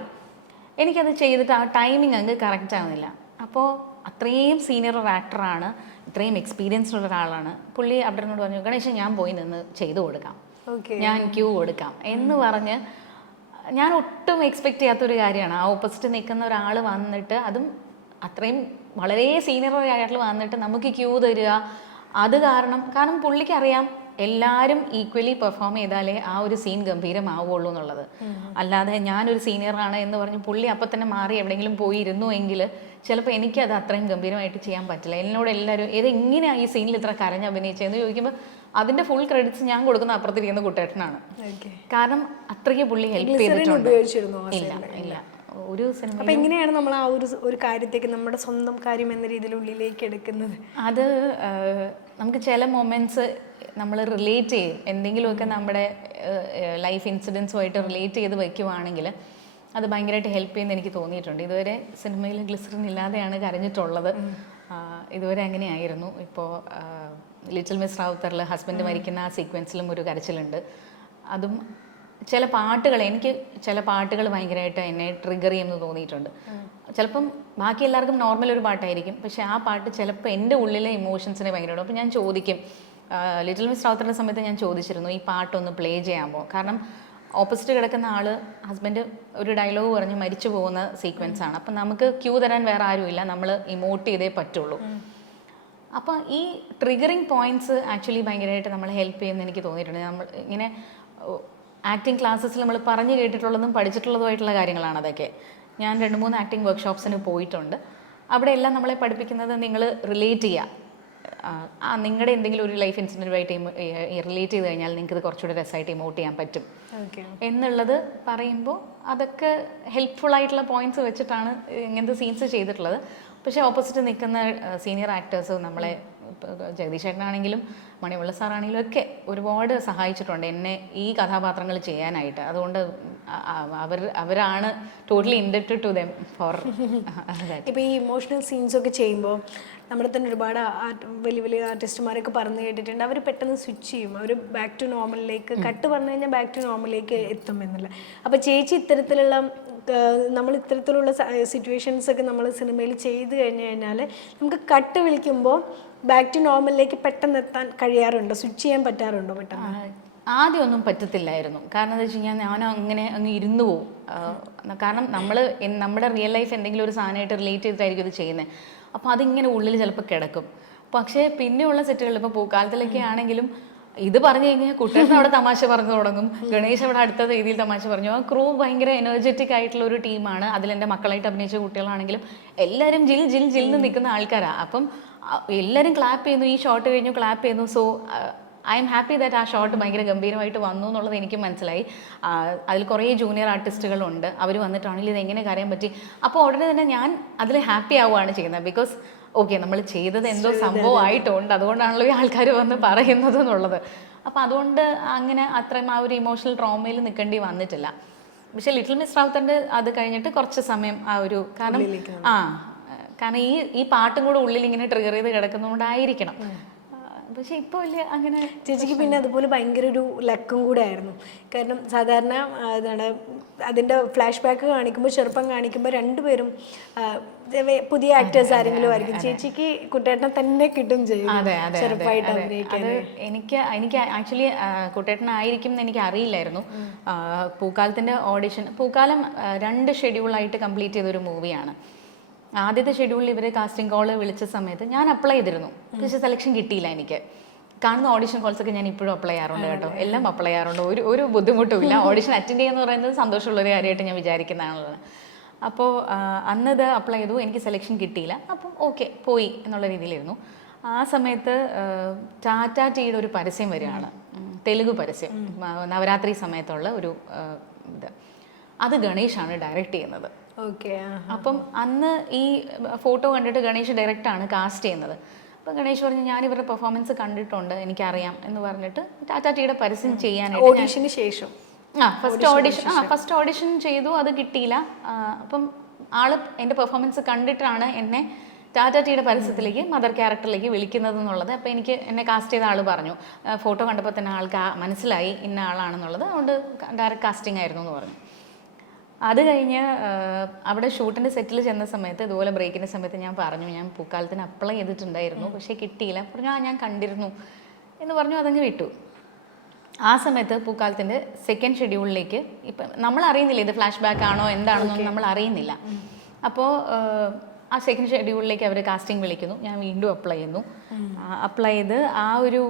Speaker 1: എനിക്കത് ചെയ്തിട്ട് ആ ടൈമിംഗ് അങ്ങ് കറക്റ്റ് ആവുന്നില്ല. അപ്പോൾ അത്രയും സീനിയർ ഒരു ആക്ടറാണ് ഇത്രയും എക്സ്പീരിയൻസ് ഉള്ള ഒരാളാണ്. പുള്ളി അവിടെ നിന്നോട് പറഞ്ഞു ഗണേശൻ ഞാൻ പോയി നിന്ന് ചെയ്തു കൊടുക്കാം.
Speaker 2: ഓക്കെ
Speaker 1: ഞാൻ ക്യൂ കൊടുക്കാം. എന്ന് പറഞ്ഞ് ഞാൻ ഒട്ടും എക്സ്പെക്ട് ചെയ്യാത്തൊരു കാര്യമാണ്. ആ ഓപ്പോസിറ്റ് നിൽക്കുന്ന ഒരാൾ വന്നിട്ട് അതും അത്രയും വളരെ സീനിയർ ആയിട്ട് വന്നിട്ട് നമുക്ക് ക്യൂ തരിക. അത് കാരണം കാരണം പുള്ളിക്ക് അറിയാം എല്ലാവരും ഈക്വലി പെർഫോം ചെയ്താലേ ആ ഒരു സീൻ ഗംഭീരമാവുള്ളൂ എന്നുള്ളത്. അല്ലാതെ ഞാനൊരു സീനിയറാണ് എന്ന് പറഞ്ഞ് പുള്ളി അപ്പം തന്നെ മാറി എവിടെയെങ്കിലും പോയി ഇരുന്നു എങ്കിൽ ചിലപ്പോൾ എനിക്കത് അത്രയും ഗംഭീരമായിട്ട് ചെയ്യാൻ പറ്റില്ല. എന്നോട് എല്ലാവരും ഇത് എങ്ങനെയാണ് ഈ സീനിൽ ഇത്ര കരഞ്ഞ് അഭിനയിച്ചതെന്ന് ചോദിക്കുമ്പോൾ അതിന്റെ ഫുൾ ക്രെഡിറ്റ്സ് ഞാൻ കൊടുക്കുന്ന അപ്പുറത്തിരിക്കുന്ന കുട്ടേട്ടനാണ് കാരണം അത്രയ്ക്ക് പുള്ളി ഹെൽപ്പ് ചെയ്തിട്ടുണ്ട്. ഇല്ല ഇല്ല. ഒരു സിനിമ
Speaker 2: അപ്പൊ എങ്ങനെയാണ് നമ്മൾ ആ ഒരു ഒരു കാര്യത്തേക്ക് നമ്മുടെ സ്വന്തം കാര്യം എന്ന രീതിയിൽ ഉള്ളിലേക്ക് എടുക്കുന്നത്?
Speaker 1: അത് നമുക്ക് ചില മൊമെന്റ്സ് നമ്മൾ റിലേറ്റ് ചെയ്യും. എന്തെങ്കിലുമൊക്കെ നമ്മുടെ ലൈഫ് ഇൻസിഡൻസുമായിട്ട് റിലേറ്റ് ചെയ്ത് വയ്ക്കുവാണെങ്കിൽ അത് ഭയങ്കരമായിട്ട് ഹെൽപ്പ് ചെയ്യുന്ന എനിക്ക് തോന്നിയിട്ടുണ്ട്. ഇതുവരെ സിനിമയിൽ ഗ്ലിസറിൻ ഇല്ലാതെയാണ് കരഞ്ഞിട്ടുള്ളത്. ഇതുവരെ അങ്ങനെയായിരുന്നു. ഇപ്പോൾ ലിറ്റിൽ മിസ് റാവുത്തറിൽ ഹസ്ബൻഡ് മരിക്കുന്ന ആ സീക്വൻസിലും ഒരു കരച്ചിലുണ്ട്. അതും ചില പാട്ടുകൾ എനിക്ക് ചില പാട്ടുകൾ ഭയങ്കരമായിട്ട് എന്നെ ട്രിഗർ ചെയ്യുമെന്ന് തോന്നിയിട്ടുണ്ട്. ചിലപ്പം ബാക്കി എല്ലാവർക്കും നോർമൽ ഒരു പാട്ടായിരിക്കും. പക്ഷെ ആ പാട്ട് ചിലപ്പോൾ എന്റെ ഉള്ളിലെ ഇമോഷൻസിനെ ഭയങ്കരമായിട്ട് അപ്പോൾ ഞാൻ ചോദിക്കും. ലിറ്റിൽ മിസ് റാവുത്തറിന്റെ സമയത്ത് ഞാൻ ചോദിച്ചിരുന്നു ഈ പാട്ടൊന്ന് പ്ലേ ചെയ്യാമോ കാരണം ഓപ്പോസിറ്റ് കിടക്കുന്ന ആൾ ഹസ്ബൻഡ് ഒരു ഡയലോഗ് പറഞ്ഞ് മരിച്ചു പോകുന്ന സീക്വൻസ് ആണ്. അപ്പം നമുക്ക് ക്യൂ തരാൻ വേറെ ആരുമില്ല. നമ്മൾ ഇമോട്ട് ചെയ്തേ പറ്റുള്ളൂ. അപ്പോൾ ഈ ട്രിഗറിങ് പോയിന്റ്സ് ആക്ച്വലി ഭയങ്കരമായിട്ട് നമ്മളെ ഹെൽപ്പ് ചെയ്യുമെന്ന് എനിക്ക് തോന്നിയിട്ടുണ്ട്. നമ്മൾ ഇങ്ങനെ ആക്ടിങ് ക്ലാസ്സസിൽ നമ്മൾ പറഞ്ഞു കേട്ടിട്ടുള്ളതും പഠിച്ചിട്ടുള്ളതുമായിട്ടുള്ള കാര്യങ്ങളാണ് അതൊക്കെ. ഞാൻ രണ്ട് മൂന്ന് ആക്ടിങ് വർക്ക്ഷോപ്സിന് പോയിട്ടുണ്ട്. അവിടെ എല്ലാം നമ്മളെ പഠിപ്പിക്കുന്നത് നിങ്ങൾ റിലേറ്റ് ചെയ്യുക. ആ, നിങ്ങളുടെ എന്തെങ്കിലും ഒരു ലൈഫ് ഇൻസിഡന്റുമായിട്ട് റിലേറ്റ് ചെയ്ത് കഴിഞ്ഞാൽ നിങ്ങൾക്ക് ഇത് കുറച്ചുകൂടെ രസമായിട്ട് ഇമോട്ട് ചെയ്യാൻ പറ്റും.
Speaker 2: ഓക്കെ
Speaker 1: എന്നുള്ളത് പറയുമ്പോൾ അതൊക്കെ ഹെൽപ്ഫുൾ ആയിട്ടുള്ള പോയിന്റ്സ് വെച്ചിട്ടാണ് ഇങ്ങനത്തെ സീൻസ് ചെയ്തിട്ടുള്ളത്. പക്ഷേ ഓപ്പോസിറ്റ് നിൽക്കുന്ന സീനിയർ ആക്ടേഴ്സ് നമ്മളെ ജഗദീഷ് ചേട്ടനാണെങ്കിലും മണിമുള്ള സാറാണെങ്കിലും ഒക്കെ ഒരുപാട് സഹായിച്ചിട്ടുണ്ട് എന്നെ ഈ കഥാപാത്രങ്ങൾ ചെയ്യാനായിട്ട്. അതുകൊണ്ട് അവർ അവരാണ് totally inducted to them for
Speaker 2: ഇപ്പോൾ ഈ ഇമോഷണൽ സീൻസ് ഒക്കെ ചെയ്യുമ്പോൾ നമ്മുടെ തന്നെ ഒരുപാട് വലിയ വലിയ ആർട്ടിസ്റ്റുമാരൊക്കെ പറഞ്ഞു കേട്ടിട്ടുണ്ട്. അവർ പെട്ടെന്ന് സ്വിച്ച് ചെയ്യും. അവർ ബാക്ക് ടു നോർമലിലേക്ക് കട്ട് പറഞ്ഞു കഴിഞ്ഞാൽ ബാക്ക് ടു നോർമലിലേക്ക് എത്തും എന്നുള്ള അപ്പോൾ ചേച്ചി ഇത്തരത്തിലുള്ള നമ്മൾ ഇത്തരത്തിലുള്ള സിറ്റുവേഷൻസ് ഒക്കെ നമ്മൾ സിനിമയിൽ ചെയ്ത് കഴിഞ്ഞ് കഴിഞ്ഞാൽ നമുക്ക് കട്ട് വിളിക്കുമ്പോൾ ബാക്ക് ടു നോർമലിലേക്ക് പെട്ടെന്ന് എത്താൻ കഴിയാറുണ്ടോ? സ്വിച്ച് ചെയ്യാൻ പറ്റാറുണ്ടോ പെട്ടെന്ന്?
Speaker 1: ആദ്യമൊന്നും പറ്റത്തില്ലായിരുന്നു. കാരണം എന്താ വെച്ച് കഴിഞ്ഞാൽ ഞാൻ അങ്ങനെ അങ്ങ് ഇരുന്നു പോവും. കാരണം നമ്മൾ നമ്മുടെ റിയൽ ലൈഫ് എന്തെങ്കിലും ഒരു സാധനമായിട്ട് റിലേറ്റ് ചെയ്തിട്ടായിരിക്കും ഇത് ചെയ്യുന്നത്. അപ്പോൾ അതിങ്ങനെ ഉള്ളിൽ ചിലപ്പോൾ കിടക്കും. പക്ഷേ പിന്നെയുള്ള സെറ്റുകളിൽ ഇപ്പോൾ പൂക്കാലത്തിലൊക്കെ ആണെങ്കിലും ഇത് പറഞ്ഞു കഴിഞ്ഞാൽ കുട്ടികൾ അവിടെ തമാശ പറഞ്ഞു തുടങ്ങും. ഗണേഷ് അവിടെ അടുത്ത രീതിയിൽ തമാശ പറഞ്ഞു. ആ ക്രൂ ഭയങ്കര എനർജറ്റിക് ആയിട്ടുള്ള ഒരു ടീമാണ് അതിൽ അതിലെന്റെ മക്കളായിട്ട് അഭിനയിച്ച കുട്ടികളാണെങ്കിലും എല്ലാവരും ജിൽ ജിൽ ജിൽ എന്ന് നിൽക്കുന്ന ആൾക്കാരാണ് അപ്പം എല്ലാവരും ക്ലാപ്പ് ചെയ്യുന്നു. ഈ ഷോട്ട് കഴിഞ്ഞു ക്ലാപ്പ് ചെയ്യുന്നു. So I'm happy that ആ ഷോട്ട് ഭയങ്കര ഗംഭീരമായിട്ട് വന്നു എന്നുള്ളത് എനിക്ക് മനസ്സിലായി. അതിൽ കുറേ ജൂനിയർ ആർട്ടിസ്റ്റുകളുണ്ട് അവർ വന്നിട്ടാണെങ്കിൽ ഇത് എങ്ങനെ കരയാൻ പറ്റി? അപ്പോൾ ഉടനെ തന്നെ ഞാൻ അതിൽ ഹാപ്പി ആവുകയാണ് ചെയ്യുന്നത്. ബിക്കോസ് ഓക്കെ നമ്മൾ ചെയ്തത് എന്തോ സംഭവമായിട്ടുണ്ട് അതുകൊണ്ടാണല്ലോ ഈ ആൾക്കാർ വന്ന് പറയുന്നത് എന്നുള്ളത്. അപ്പം അതുകൊണ്ട് അങ്ങനെ അത്രയും ആ ഒരു ഇമോഷണൽ ട്രോമയിൽ നിൽക്കേണ്ടി വന്നിട്ടില്ല. പക്ഷെ ലിറ്റിൽ മിസ് റാവുത്തറിന്റെ അത് കഴിഞ്ഞിട്ട് കുറച്ച് സമയം ആ ഒരു കാരണം ആ കാരണം ഈ ഈ പാട്ടും കൂടെ ഉള്ളിൽ ഇങ്ങനെ ട്രിഗർ ചെയ്ത് കിടക്കുന്നതുകൊണ്ടായിരിക്കണം. പക്ഷെ ഇപ്പോൾ വലിയ അങ്ങനെ
Speaker 2: ചേച്ചിക്ക് പിന്നെ അതുപോലെ ഭയങ്കര ഒരു ലക്കും കൂടെ ആയിരുന്നു കാരണം സാധാരണ എന്താണ് അതിന്റെ ഫ്ലാഷ് ബാക്ക് കാണിക്കുമ്പോൾ ചെറുപ്പം കാണിക്കുമ്പോൾ രണ്ടുപേരും പുതിയ ആക്ടേഴ്സ് ആരെങ്കിലും ആയിരിക്കും. ചേച്ചിക്ക് കുട്ടേട്ടനെ തന്നെ കിട്ടും ചെയ്യും ചെറുപ്പമായിട്ട് അഭിനയിക്കാൻ.
Speaker 1: എനിക്ക് എനിക്ക് ആക്ച്വലി കുട്ടേട്ടനായിരിക്കും എന്ന് എനിക്ക് അറിയില്ലായിരുന്നു. പൂക്കാലത്തിന്റെ ഓഡിഷൻ പൂക്കാലം രണ്ട് ഷെഡ്യൂളായിട്ട് കംപ്ലീറ്റ് ചെയ്തൊരു മൂവിയാണ് ആദ്യത്തെ ഷെഡ്യൂളിൽ ഇവർ കാസ്റ്റിംഗ് കോൾ വിളിച്ച സമയത്ത് ഞാൻ അപ്ലൈ ചെയ്തിരുന്നു. പക്ഷേ സെലക്ഷൻ കിട്ടിയില്ല എനിക്ക്. കാണുന്ന ഓഡിഷൻ കോൾസ് ഒക്കെ ഞാൻ ഇപ്പോഴും അപ്ലൈ ചെയ്യാറുണ്ട് കേട്ടോ. എല്ലാം അപ്ലൈ ചെയ്യാറുണ്ട്. ഒരു ഒരു ബുദ്ധിമുട്ടും ഇല്ല. ഓഡിഷൻ അറ്റൻഡ് ചെയ്യുന്ന പറയുന്നത് സന്തോഷമുള്ള ഒരു കാര്യമായിട്ട് ഞാൻ വിചാരിക്കുന്നതാണുള്ളത്. അപ്പോൾ അന്ന് ഇത് അപ്ലൈ ചെയ്തു. എനിക്ക് സെലക്ഷൻ കിട്ടിയില്ല. അപ്പം ഓക്കെ പോയി എന്നുള്ള രീതിയിലിരുന്നു. ആ സമയത്ത് ടാറ്റ ടീയുടെ ഒരു പരസ്യം വരികയാണ്. തെലുങ്ക് തെലുഗു പരസ്യം. നവരാത്രി സമയത്തുള്ള ഒരു ഇത്. അത് ഗണേഷാണ് ഡയറക്റ്റ് ചെയ്യുന്നത്. അപ്പം അന്ന് ഈ ഫോട്ടോ കണ്ടിട്ട് ഗണേഷ് ഡയറക്റ്റ് ആണ് കാസ്റ്റ് ചെയ്യുന്നത്. അപ്പം ഗണേഷ് പറഞ്ഞു ഞാൻ ഇവരുടെ പെർഫോമൻസ് കണ്ടിട്ടുണ്ട് എനിക്കറിയാം എന്ന് പറഞ്ഞിട്ട് ടാറ്റാ ടീയുടെ പരസ്യം ചെയ്യാൻ
Speaker 2: ഓഡീഷന് ശേഷം.
Speaker 1: ആ ഫസ്റ്റ് ഓഡിഷൻ ആ ഫസ്റ്റ് ഓഡിഷൻ ചെയ്തു അത് കിട്ടിയില്ല. അപ്പം ആൾ എന്റെ പെർഫോമൻസ് കണ്ടിട്ടാണ് എന്നെ ടാറ്റ ടീയുടെ പരസ്യത്തിലേക്ക് മദർ ക്യാരക്ടറിലേക്ക് വിളിക്കുന്നത് എന്നുള്ളത്. അപ്പോൾ എനിക്ക് എന്നെ കാസ്റ്റ് ചെയ്ത ആൾ പറഞ്ഞു. ഫോട്ടോ കണ്ടപ്പോൾ തന്നെ ആൾക്ക് മനസ്സിലായി ഇന്ന ആളാണെന്നുള്ളത്. അതുകൊണ്ട് ഡയറക്റ്റ് കാസ്റ്റിംഗ് ആയിരുന്നു എന്ന് പറഞ്ഞു. അത് കഴിഞ്ഞ് അവിടെ ഷൂട്ടിന്റെ സെറ്റിൽ ചെന്ന സമയത്ത് ഇതുപോലെ ബ്രേക്കിന്റെ സമയത്ത് ഞാൻ പറഞ്ഞു ഞാൻ പൂക്കാലത്തിന് അപ്ലൈ ചെയ്തിട്ടുണ്ടായിരുന്നു പക്ഷേ കിട്ടിയില്ല. പറഞ്ഞു ആ ഞാൻ കണ്ടിരുന്നു. എന്ന് പറഞ്ഞു അതങ്ങ് വിട്ടു. ആ സമയത്ത് പൂക്കാലത്തിന്റെ സെക്കൻഡ് ഷെഡ്യൂളിലേക്ക് ഇപ്പം നമ്മൾ അറിയുന്നില്ല ഇത് ഫ്ലാഷ് ബാക്ക് ആണോ എന്താണെന്നൊന്നും നമ്മൾ അറിയുന്നില്ല അപ്പോൾ ആ സെക്കൻഡ് ഷെഡ്യൂളിലേക്ക് അവർ കാസ്റ്റിംഗ് വിളിക്കുന്നു. ഞാൻ വീണ്ടും അപ്ലൈ ചെയ്യുന്നു. അപ്ലൈ ചെയ്ത് ആ ഒരു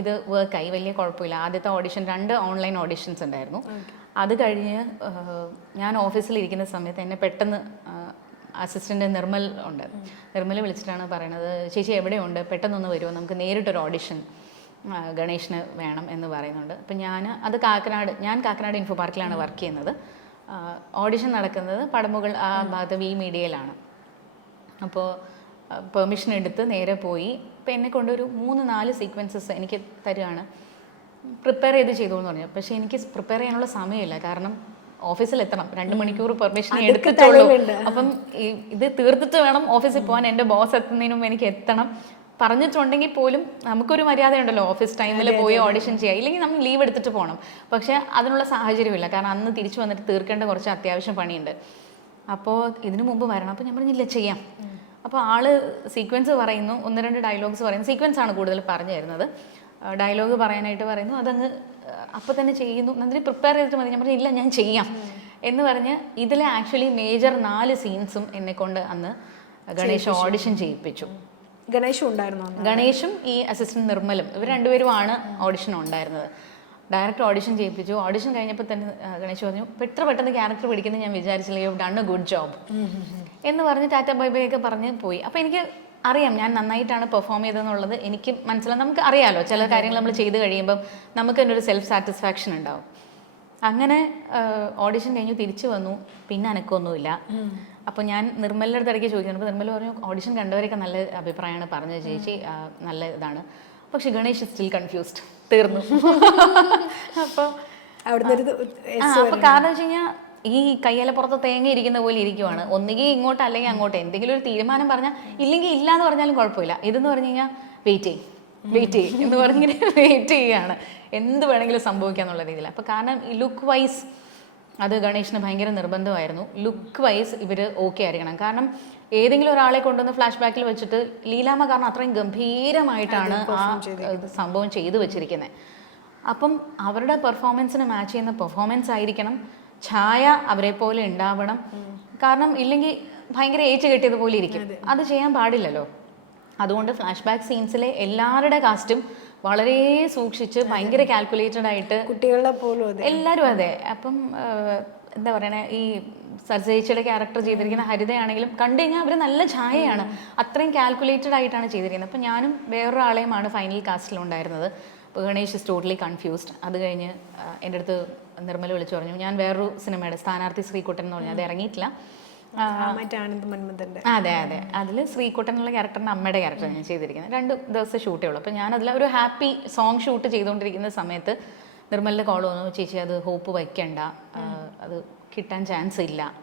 Speaker 1: ഇത് വർക്കായി വലിയ കുഴപ്പമില്ല. ആദ്യത്തെ ഓഡിഷൻ രണ്ട് ഓൺലൈൻ ഓഡിഷൻസ് ഉണ്ടായിരുന്നു. അത് കഴിഞ്ഞ് ഞാൻ ഓഫീസിലിരിക്കുന്ന സമയത്ത് എന്നെ പെട്ടെന്ന് അസിസ്റ്റന്റ് നിർമ്മൽ ഉണ്ട്. നിർമ്മൽ വിളിച്ചിട്ടാണ് പറയണത് ചേച്ചി എവിടെയുണ്ട്? പെട്ടെന്നൊന്ന് വരുമോ നമുക്ക് നേരിട്ടൊരു ഓഡിഷൻ ഗണേഷിന് വേണം എന്ന് പറയുന്നുണ്ട്. അപ്പം ഞാൻ അത് കാക്കനാട് ഞാൻ കാക്കനാട് ഇൻഫോ പാർക്കിലാണ് വർക്ക് ചെയ്യുന്നത്. ഓഡിഷൻ നടക്കുന്നത് പടമുകൾ ആ ഭാഗത്ത് വി മീഡിയയിലാണ്. അപ്പോൾ പെർമിഷൻ എടുത്ത് നേരെ പോയി. ഇപ്പം എന്നെ കൊണ്ടൊരു മൂന്ന് നാല് സീക്വൻസസ് എനിക്ക് തരികയാണ് പ്രിപ്പയർ ചെയ്ത് ചെയ്തു എന്ന് പറഞ്ഞു. പക്ഷെ എനിക്ക് പ്രിപ്പയർ ചെയ്യാനുള്ള സമയമില്ല. കാരണം ഓഫീസിൽ എത്തണം. രണ്ട് മണിക്കൂർ പെർമിഷൻ എടുത്തിട്ടുള്ളൂ. അപ്പം ഇത് തീർത്തിട്ട് വേണം ഓഫീസിൽ പോകാൻ. എന്റെ ബോസ് എത്തുന്നതിന് എനിക്ക് എത്തണം. പറഞ്ഞിട്ടുണ്ടെങ്കിൽ പോലും നമുക്കൊരു മര്യാദ ഉണ്ടല്ലോ ഓഫീസ് ടൈമിൽ പോയി ഓഡിഷൻ ചെയ്യുക ഇല്ലെങ്കിൽ നമ്മൾ ലീവ് എടുത്തിട്ട് പോകണം പക്ഷേ അതിനുള്ള സാഹചര്യമില്ല. കാരണം അന്ന് തിരിച്ചു വന്നിട്ട് തീർക്കേണ്ട കുറച്ച് അത്യാവശ്യം പണിയുണ്ട്. അപ്പോൾ ഇതിനു മുമ്പ് വരണം. അപ്പോൾ ഞാൻ പറഞ്ഞില്ല ചെയ്യാം. അപ്പോൾ ആൾ സീക്വൻസ് പറയുന്നു. ഒന്ന് രണ്ട് ഡയലോഗ്സ് പറയുന്നു. സീക്വൻസ് ആണ് കൂടുതൽ പറഞ്ഞു തരുന്നത്. ഡയലോഗ് പറയാനായിട്ട് പറയുന്നു. അതങ്ങ് അപ്പൊ തന്നെ ചെയ്യുന്നു. നന്ദിനി പ്രിപ്പയർ ചെയ്തിട്ട് മതി. ഞാൻ പറഞ്ഞു ഇല്ല ഞാൻ ചെയ്യാം. എന്ന് പറഞ്ഞ് ഇതിലെ ആക്ച്വലി മേജർ നാല് സീൻസും എന്നെ കൊണ്ട് അന്ന് ഗണേഷ് ഓഡിഷൻ ചെയ്യിപ്പിച്ചു.
Speaker 2: ഗണേഷും ഉണ്ടായിരുന്നു
Speaker 1: ഗണേഷും ഈ അസിസ്റ്റന്റ് നിർമ്മലും ഇവർ രണ്ടുപേരുമാണ് ഓഡിഷൻ ഉണ്ടായിരുന്നത്. ഡയറക്റ്റ് ഓഡിഷൻ ചെയ്യിപ്പിച്ചു. ഓഡിഷൻ കഴിഞ്ഞപ്പോൾ തന്നെ ഗണേഷ് പറഞ്ഞു എത്ര പെട്ടെന്ന് ക്യാരക്ടർ പിടിക്കുന്നത് ഞാൻ വിചാരിച്ചില്ല? You done a good job എന്ന് പറഞ്ഞ് ടാറ്റ ബൈ ബൈ ഒക്കെ പറഞ്ഞ് പോയി. അപ്പോൾ എനിക്ക് അറിയാം ഞാൻ നന്നായിട്ടാണ് പെർഫോം ചെയ്തതെന്നുള്ളത് എനിക്ക് മനസ്സിലാവും. നമുക്ക് അറിയാലോ ചില കാര്യങ്ങൾ നമ്മൾ ചെയ്ത് കഴിയുമ്പം നമുക്ക് തന്നെ ഒരു സെൽഫ് സാറ്റിസ്ഫാക്ഷൻ ഉണ്ടാവും. അങ്ങനെ ഓഡിഷൻ കഴിഞ്ഞു തിരിച്ചു വന്നു. പിന്നെ അനക്കൊന്നുമില്ല. അപ്പോൾ ഞാൻ നിർമ്മലിന്റെ അടുത്ത് ഇടയ്ക്ക് ചോദിക്കുന്നു. അപ്പോൾ നിർമ്മൽ പറഞ്ഞു ഓഡിഷൻ കണ്ടവരൊക്കെ നല്ല അഭിപ്രായമാണ് പറഞ്ഞത് ചേച്ചി. നല്ല ഇതാണ്. പക്ഷെ ഗണേഷ് സ്റ്റിൽ കൺഫ്യൂസ്ഡ് തീർന്നു. <laughs> അപ്പോൾ
Speaker 2: അവിടുന്ന് ഒരു
Speaker 1: ആ, അപ്പൊ കാരണം വെച്ച് കഴിഞ്ഞാൽ ഈ കയ്യിലെ പുറത്ത് തേങ്ങ ഇരിക്കുന്ന പോലെ ഇരിക്കുവാണ്. ഒന്നുകിൽ ഇങ്ങോട്ട് അല്ലെങ്കിൽ അങ്ങോട്ട്. എന്തെങ്കിലും ഒരു തീരുമാനം പറഞ്ഞാൽ ഇല്ലെങ്കിൽ ഇല്ല എന്ന് പറഞ്ഞാലും കുഴപ്പമില്ല. ഇതെന്ന് പറഞ്ഞു കഴിഞ്ഞാൽ വെയിറ്റ് ചെയ്യും. വെയിറ്റ് ചെയ്യും എന്ന് പറഞ്ഞിങ്ങനെ വെയിറ്റ് ചെയ്യുകയാണ് എന്ത് വേണമെങ്കിലും സംഭവിക്കാന്നുള്ള രീതിയിൽ അപ്പോൾ കാരണം ഈ ലുക്ക് വൈസ് അത് ഗണേഷിന് ഭയങ്കര നിർബന്ധമായിരുന്നു. ലുക്ക് വൈസ് ഇവർ ഓക്കെ ആയിരിക്കണം. കാരണം ഏതെങ്കിലും ഒരാളെ കൊണ്ടുവന്ന് ഫ്ലാഷ് ബാക്കിൽ വെച്ചിട്ട് ലീലാമ കാരണം അത്രയും ഗംഭീരമായിട്ടാണ് ആ സംഭവം ചെയ്തു വെച്ചിരിക്കുന്നത് അപ്പം അവരുടെ പെർഫോമൻസിന് മാച്ച് ചെയ്യുന്ന പെർഫോമൻസ് ആയിരിക്കണം. ഛായ അവരെ പോലെ ഉണ്ടാവണം. കാരണം ഇല്ലെങ്കിൽ ഭയങ്കര ഏച്ച് കെട്ടിയതുപോലെ ഇരിക്കും. അത്. ചെയ്യാൻ പാടില്ലല്ലോ. അതുകൊണ്ട് ഫ്ലാഷ് ബാക്ക് സീൻസിലെ എല്ലാവരുടെ കാസ്റ്റും വളരെ സൂക്ഷിച്ച് ഭയങ്കര കാൽക്കുലേറ്റഡ് ആയിട്ട്
Speaker 2: കുട്ടികളെ പോലും
Speaker 1: എല്ലാവരും അതെ. അപ്പം എന്താ പറയണേ ഈ സർജയിച്ചയുടെ ക്യാരക്ടർ ചെയ്തിരിക്കുന്ന ഹരിതയാണെങ്കിലും കണ്ടു കഴിഞ്ഞാൽ അവർ നല്ല ഛായയാണ്. അത്രയും കാൽക്കുലേറ്റഡ് ആയിട്ടാണ് ചെയ്തിരിക്കുന്നത്. അപ്പം ഞാനും വേറൊരാളെയുമാണ് ഫൈനൽ കാസ്റ്റിലുണ്ടായിരുന്നത് അപ്പോൾ ഗണേഷ് ഇസ് ടോട്ടലി കൺഫ്യൂസ്ഡ് അത് കഴിഞ്ഞ് എന്റെ അടുത്ത് നിർമ്മല വിളിച്ചു പറഞ്ഞു. ഞാൻ വേറൊരു സിനിമയുടെ സ്ഥാനാർത്ഥി ശ്രീകുട്ടൻ എന്ന് പറഞ്ഞു. അത് ഇറങ്ങിയിട്ടില്ല. അതെ അതെ. അതിൽ ശ്രീകുട്ടൻ എന്നുള്ള ക്യാരക്ടറിന്റെ അമ്മയുടെ ക്യാരക്ടർ ഞാൻ ചെയ്തിരിക്കുന്നത്. രണ്ട് ദിവസം ഷൂട്ടേ ഉള്ളൂ. അപ്പോൾ ഞാൻ അതിൽ ഒരു ഹാപ്പി സോങ് ഷൂട്ട് ചെയ്തുകൊണ്ടിരിക്കുന്ന സമയത്ത് നിർമ്മലിന്റെ കോൾ വന്നു. ചേച്ചി അത് ഹോപ്പ് വയ്ക്കണ്ട. അത് കിട്ടാൻ ചാൻസ് ഇല്ല.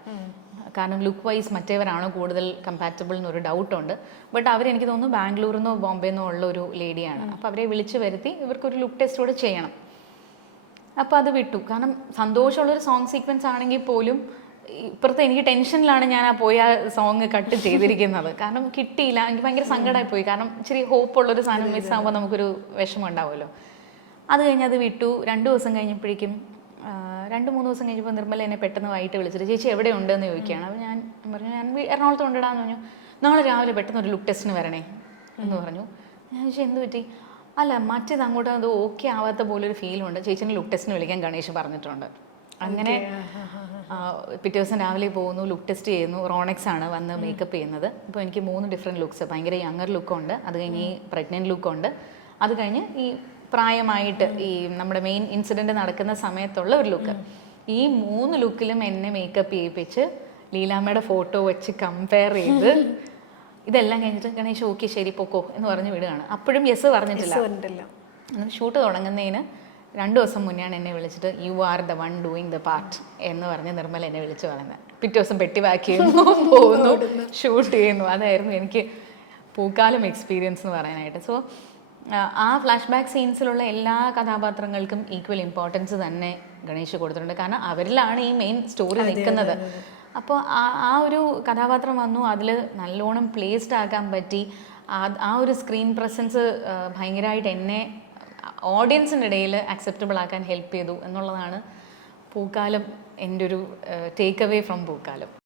Speaker 1: കാരണം ലുക്ക് വൈസ് മറ്റേവരാണോ കൂടുതൽ കമ്പാറ്റബിൾ എന്നൊരു ഡൗട്ട് ഉണ്ട്. ബട്ട് അവരെനിക്ക് തോന്നുന്നു ബാംഗ്ലൂരിൽ നിന്നോ ബോംബെ നിന്നോ ഉള്ള ഒരു ലേഡിയാണ് അപ്പോൾ അവരെ വിളിച്ചു വരുത്തി ഇവർക്കൊരു ലുക്ക് ടെസ്റ്റ് കൂടെ ചെയ്യണം. അപ്പോൾ അത് വിട്ടു. കാരണം സന്തോഷമുള്ളൊരു സോങ് സീക്വൻസ് ആണെങ്കിൽ പോലും ഇപ്പുറത്തെ എനിക്ക് ടെൻഷനിലാണ് ഞാൻ ആ പോയി ആ സോങ് കട്ട് ചെയ്തിരിക്കുന്നത്. കാരണം കിട്ടിയില്ല. എനിക്ക് ഭയങ്കര സങ്കടമായി പോയി. കാരണം ഇച്ചിരി ഹോപ്പ് ഉള്ളൊരു സാധനം മിസ് ആകുമ്പോൾ നമുക്കൊരു വിഷമം ഉണ്ടാവുമല്ലോ. അത് കഴിഞ്ഞ് അത് വിട്ടു. രണ്ട് ദിവസം കഴിഞ്ഞപ്പോഴേക്കും രണ്ട് മൂന്ന് ദിവസം കഴിഞ്ഞപ്പോൾ നിർമ്മല എന്നെ പെട്ടെന്ന് വൈകിട്ട് വിളിച്ചിട്ട് ചേച്ചി എവിടെ ഉണ്ടെന്ന് ചോദിക്കുകയാണ്. അപ്പോൾ ഞാൻ പറഞ്ഞു ഞാൻ എറണാകുളത്ത് കൊണ്ടിടാന്ന് പറഞ്ഞു. നാളെ രാവിലെ പെട്ടെന്ന് ഒരു ലുക്ക് ടെസ്റ്റിന് വരണേ. എന്ന് പറഞ്ഞു. ഞാൻ ചോദിച്ചാൽ എന്ത് പറ്റി? അല്ല മറ്റേത് അങ്ങോട്ട് അത് ഓക്കെ ആവാത്ത പോലെ ഒരു ഫീലുണ്ട് ചേച്ചിനെ ലുക്ക് ടെസ്റ്റിന് വിളിക്കാൻ ഗണേഷ് പറഞ്ഞിട്ടുണ്ട്. അങ്ങനെ പിറ്റേ ദിവസം രാവിലെ പോകുന്നു ലുക്ക് ടെസ്റ്റ് ചെയ്യുന്നു. റോണെക്സ് ആണ് വന്ന് മേക്കപ്പ് ചെയ്യുന്നത്. അപ്പോൾ എനിക്ക് മൂന്ന് ഡിഫറെന്റ് ലുക്ക്സ് ഭയങ്കര യങ്ങർ ലുക്കുണ്ട് അത് കഴിഞ്ഞ് ഈ പ്രഗ്നന്റ് ലുക്കുണ്ട് അത് കഴിഞ്ഞ് ഈ പ്രായമായിട്ട് ഈ നമ്മുടെ മെയിൻ ഇൻസിഡന്റ് നടക്കുന്ന സമയത്തുള്ള ഒരു ലുക്ക് ഈ മൂന്ന് ലുക്കിലും എന്നെ മേക്കപ്പ് ചെയ്യിപ്പിച്ച് ലീലാമ്മയുടെ ഫോട്ടോ വെച്ച് കമ്പയർ ചെയ്ത് <laughs> ഇതെല്ലാം കഴിഞ്ഞിട്ട് ഗണേഷ് ഓക്കെ ശരി പൊക്കോ എന്ന് പറഞ്ഞ് വിടുകയാണ്. അപ്പോഴും യെസ് പറഞ്ഞിട്ടില്ല. ഷൂട്ട് തുടങ്ങുന്നതിന് രണ്ട് ദിവസം മുന്നെയാണ് എന്നെ വിളിച്ചിട്ട് you are the one doing the part എന്ന് പറഞ്ഞ് നിർമ്മല എന്നെ വിളിച്ചു പറയുന്നത്. പിറ്റേ ദിവസം പെട്ടി പാക്ക് ചെയ്യുന്നു <laughs> പോകുന്നു ഷൂട്ട് ചെയ്യുന്നു. അതായിരുന്നു എനിക്ക് പൂക്കാലം എക്സ്പീരിയൻസ് എന്ന് പറയാനായിട്ട്. സോ ആ ഫ്ലാഷ് ബാക്ക് സീൻസിലുള്ള എല്ലാ കഥാപാത്രങ്ങൾക്കും ഈക്വൽ ഇമ്പോർട്ടൻസ് തന്നെ ഗണേഷ് കൊടുത്തിട്ടുണ്ട്. കാരണം അവരിലാണ് ഈ മെയിൻ സ്റ്റോറി നിൽക്കുന്നത്. അപ്പോൾ ആ ആ ഒരു കഥാപാത്രം വന്നു. അതിൽ നല്ലോണം പ്ലേസ്ഡ് ആക്കാൻ പറ്റി. ആ- ആ ഒരു സ്ക്രീൻ പ്രസൻസ് ഭയങ്കരമായിട്ട് എന്നെ ഓഡിയൻസിന്റെ ഇടയിൽ അക്സെപ്റ്റബിൾ ആക്കാൻ ഹെൽപ്പ് ചെയ്തു എന്നുള്ളതാണ് പൂക്കാലം എന്റെ ഒരു ടേക്ക് അവേ ഫ്രം പൂക്കാലം.